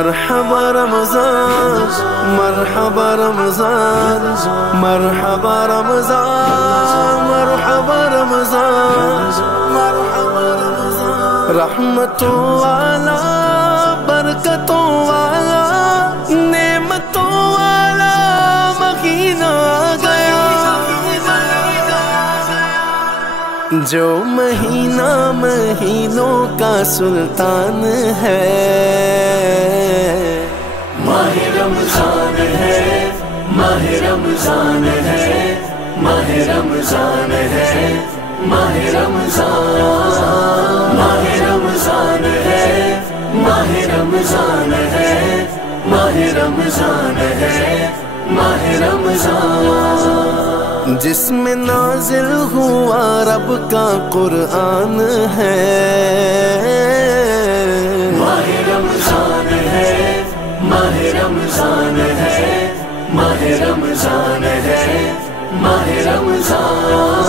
मरहबा रमज़ान, मरहबा रमज़ान, मरहबा रमज़ान, मरहबा रमज़ान, मरहबा रमज़ान। रहमतों वाला, बरकतों वाला, नेमतों वाला महीना गया। जो महीना महीनों का सुल्तान है, माहे रमज़ान है, माहे रमज़ान है, माहे रमज़ान है, माहे रमज़ान, माहे रमज़ान है, माहे रमज़ान है, माहे रमज़ान है, माहे रमज़ान। जिसमें नाजिल हुआ रब का कुरान है, माहे रमज़ान है, माहे रमज़ान है, माहे रमज़ान है, माहे रमज़ान।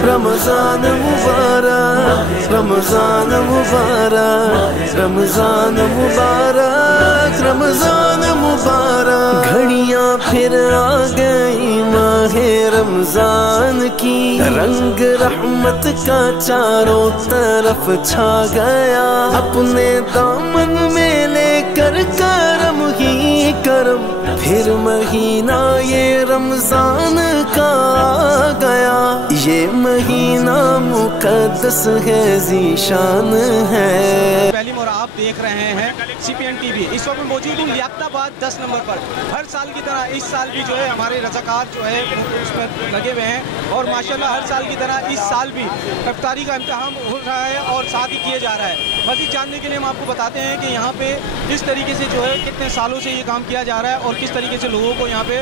रमज़ान मुबारक, रमज़ान मुबारक, रमज़ान मुबारक, रमज़ान मुबारक। घड़ियाँ फिर आ गई माहे रमज़ान की, रंग रहमत का चारों तरफ छा गया। अपने दामन में लेकर करम ही करम, फिर महीना ये रमज़ान का आ गया। ये महीना मुक़द्दस है, ज़ीशान है। और आप देख रहे हैं CPN TV। इस वक्त मौजूद हूँ लियाकताबाद 10 नंबर पर। हर साल की तरह इस साल भी जो है हमारे रज़ाकार जो है उसमें लगे हुए हैं, और माशाल्लाह हर साल की तरह इस साल भी इफ्तारी का इम्तिहान हो रहा है और साथ ही किया जा रहा है। मज़ीद जानने के लिए हम आपको बताते हैं कि यहाँ पे किस तरीके से जो है कितने सालों से ये काम किया जा रहा है और किस तरीके से लोगों को यहाँ पे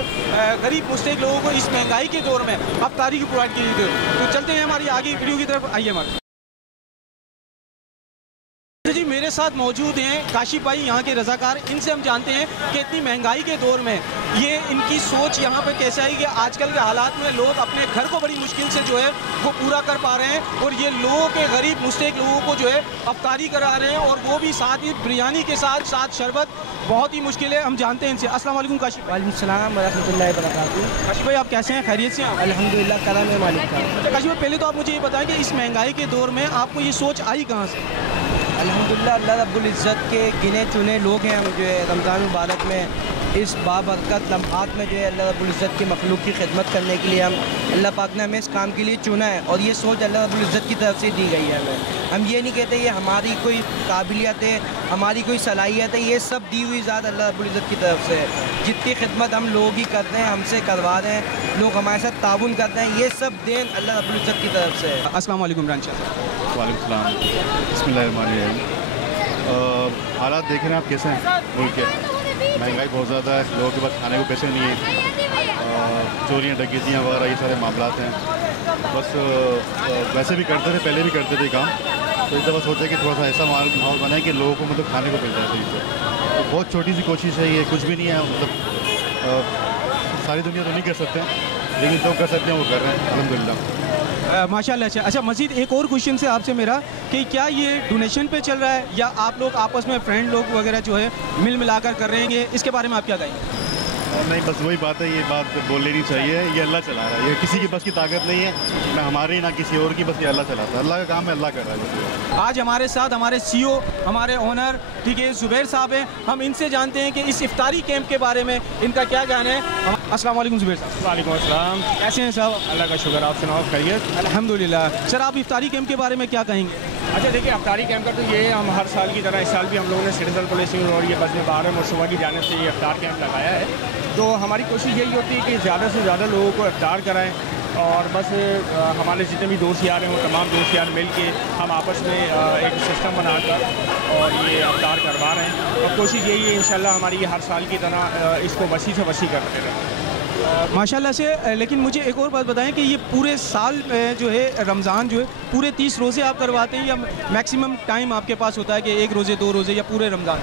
गरीब मुस्तहिक लोगों को इस महंगाई के दौर में इफ्तारी की प्रोवाइड की जाती है। तो चलते हैं हमारी आगे वीडियो की तरफ, आइए हमारे जी। मेरे साथ मौजूद हैं काशिफ भाई, यहाँ के रज़ाकार। इनसे हम जानते हैं कि इतनी महंगाई के दौर में ये इनकी सोच यहाँ पे कैसे आई कि आजकल के हालात में लोग अपने घर को बड़ी मुश्किल से जो है वो पूरा कर पा रहे हैं, और ये लोगों के गरीब मुस्तहिक लोगों को जो है इफ्तारी करा रहे हैं, और वो भी साथ ही बिरयानी के साथ शरबत। बहुत ही मुश्किल है। हम जानते हैं इनसे। अस्सलाम वालेकुम काशिफ। वालेकुम सलाम व रहमतुल्लाहि व बरकातहू। काशिफ भाई आप कैसे हैं, खैरियत से हैं? अल्हम्दुलिल्लाह, करम है मालिक का। काशिफ भाई पहले तो आप मुझे ये बताएं कि इस महंगाई के दौर में आपको ये सोच आई कहाँ से? अल्हम्दुलिल्लाह, अल्लाह रब्बुल इज़्ज़त के गिने चुने लोग हैं हम जो है रमज़ान मुबारक में इस बाबरकत लम्हात में जो है अल्लाह रब्बुल इज़्ज़त की मखलूक की खिदमत करने के लिए हम अल्लाह पाक ने हमें इस काम के लिए चुना है, और ये सोच अल्लाह रब्बुल इज़्ज़त की तरफ से दी गई है हमें। हम ये नहीं कहते ये हमारी कोई काबिलियत है, हमारी कोई सलाहियत है, ये सब दी हुई ज़ात अल्लाह रब्बुल इज़्ज़त की तरफ से है। जितनी खिदमत हम लोग ही कर रहे हैं, हमसे करवा रहे हैं, लोग हमारे साथ ताउन करते हैं, ये सब देन अल्लाह रब्बुल इज़्ज़त की तरफ से है। अस्सलाम वालेकुम इमरान शाह। वालेकुम सलाम। बिस्मिल्लाहिर्रहमानिर्रहीम। हालात देख रहे हैं आप कैसे हैं मुल्क के। महंगाई बहुत ज़्यादा है, लोगों के पास खाने को पैसे नहीं है, चोरियाँ डकैतियाँ वगैरह ये सारे मामलात हैं। बस वैसे भी करते थे, पहले भी करते थे काम, तो इस दफ़ा सोचा कि थोड़ा सा ऐसा माहौल बनाए कि लोगों को मतलब खाने को मिल जाए सही से। तो बहुत छोटी सी कोशिश है ये, कुछ भी नहीं है, मतलब सारी दुनिया तो नहीं कर सकते हैं, लेकिन जो कर सकते हैं वो कर रहे हैं अल्हम्दुलिल्लाह। माशाल्लाह। अच्छा मज़ीद एक और क्वेश्चन से आपसे मेरा कि क्या ये डोनेशन पे चल रहा है या आप लोग आपस में फ्रेंड लोग वगैरह जो है मिल मिलाकर कर रहे हैं, इसके बारे में आप क्या कहेंगे? नहीं, बस वही बात है, ये बात बोल लेनी चाहिए। ये अल्लाह चला रहा है, ये किसी की बस की ताकत नहीं है, ना हमारी ना किसी और की, बस ये अल्लाह चलाता है। अल्लाह का काम है, अल्लाह कर रहा है। आज हमारे साथ हमारे CEO, हमारे ओनर, ठीक है, ज़ुबैर साहब हैं। हम इनसे जानते हैं कि इस इफ्तारी कैंप के बारे में इनका क्या कहना है। अस्सलाम वालेकुम ज़ुबैर साहब। वालेकुम अस्सलाम। कैसे हैं साहब? अल्लाह का शुक्र, आप सुनाओ खैरियत? अल्हम्दुलिल्लाह। सर आप इफ्तारी कैंप के बारे में क्या कहेंगे? अच्छा देखिए, इफ्तारी कैंप का तो ये हम हर साल की तरह इस साल भी हम लोगों ने सिटीजन पुलिसिंग और ये बज़्म बारम और सुबह की जानिब से ये इफ्तार कैंप लगाया है। तो हमारी कोशिश यही होती है कि ज़्यादा से ज़्यादा लोगों को इफ्तार कराएं, और बस हमारे जितने भी दोस्त यार हैं वो तमाम दोस्त यार मिल के हम आपस में एक सिस्टम बनाकर और ये इफ्तार करवा रहे हैं। और कोशिश यही है इंशाल्लाह हमारी ये हर साल की तरह इसको वसी से वसी करते रहें। माशाल्लाह से। लेकिन मुझे एक और बात बताएं कि ये पूरे साल जो है रमज़ान जो है पूरे 30 रोज़े आप करवाते हैं या मैक्सिमम टाइम आपके पास होता है कि 1 रोज़े 2 रोज़े या पूरे रमज़ान?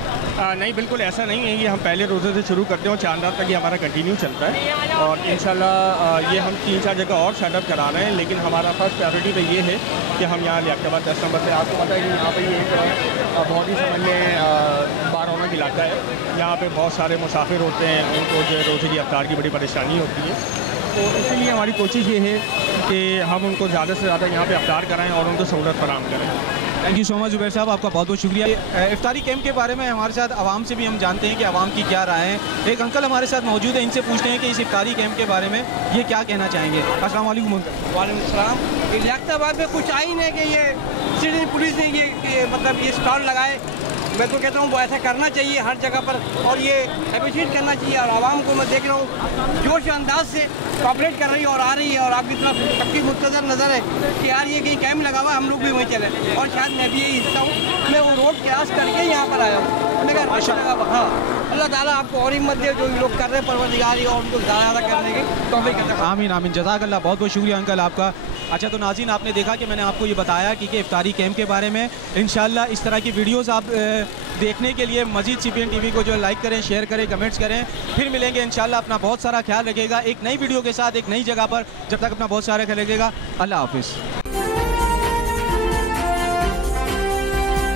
नहीं, बिल्कुल ऐसा नहीं है। ये हम पहले रोज़े से शुरू करते हैं और 4 रात तक ये हमारा कंटिन्यू चलता है और इंशाल्लाह ये हम 3-4 जगह और सेटअप करा रहे हैं। लेकिन हमारा फर्स्ट प्रायोरिटी तो ये है कि हम यहाँ लियाकताबाद 10 नंबर पे, आपको पता है कि यहाँ पे ये एक बहुत ही समझ में बारौनक इलाका है। यहाँ पे बहुत सारे मुसाफिर होते हैं, उनको जो रोज़े की अफ्तार की बड़ी परेशानी होती है। तो इसीलिए हमारी कोशिश ये है कि हम उनको ज़्यादा से ज़्यादा यहाँ पे अफ्तार कराएँ और उनको सहूलत फराहम करें। Thank you so much Zubair साहब, आपका बहुत बहुत शुक्रिया। इफ्तारी कैंप के बारे में हमारे साथ आवाम से भी हम जानते हैं कि आवाम की क्या राय है। एक अंकल हमारे साथ मौजूद है, इनसे पूछते हैं कि इस इफ्तारी कैंप के बारे में ये क्या कहना चाहेंगे। अस्सलाम वालेकुम। वालेकुम सलाम। लियाकताबाद में कुछ आई नहीं कि ये सिटी पुलिस ने ये मतलब ये स्टॉल लगाए। मैं तो कहता हूँ वो ऐसा करना चाहिए हर जगह पर और ये अप्रिशिएट करना चाहिए। और आवाम को मैं देख रहा हूँ जोश अंदाज से कॉपरेट कर रही है और आ रही है और आपकी तरफ सबकी मुख्तसर नज़र है कि यार ये कहीं कैंप लगा हुआ, हम लोग भी वहीं चले। और शायद मैं भी यही हिस्सा हूँ, मैं वो रोड क्रॉस करके यहाँ पर आया हूँ। मैं कहा लगा हाँ, अल्लाह ताला आपको और हिम्मत दे जो लोग कर रहे हैं परवरदिगार और उनको ज़्यादा करने की तौफीक अता फरमाए। आमीन आमीन, जज़ाकल्लाह। बहुत बहुत शुक्रिया अंकल आपका। अच्छा तो नाज़रीन, आपने देखा कि मैंने आपको ये बताया कि इफ्तारी कैंप के बारे में। इंशाल्लाह इस तरह की वीडियोस आप देखने के लिए मज़ीद CPN TV को जो लाइक करें, शेयर करें, कमेंट्स करें। फिर मिलेंगे इंशाल्लाह। अपना बहुत सारा ख्याल रखिएगा एक नई वीडियो के साथ एक नई जगह पर। जब तक अपना बहुत सारा ख्याल रखिएगा। अल्लाह हाफिज़।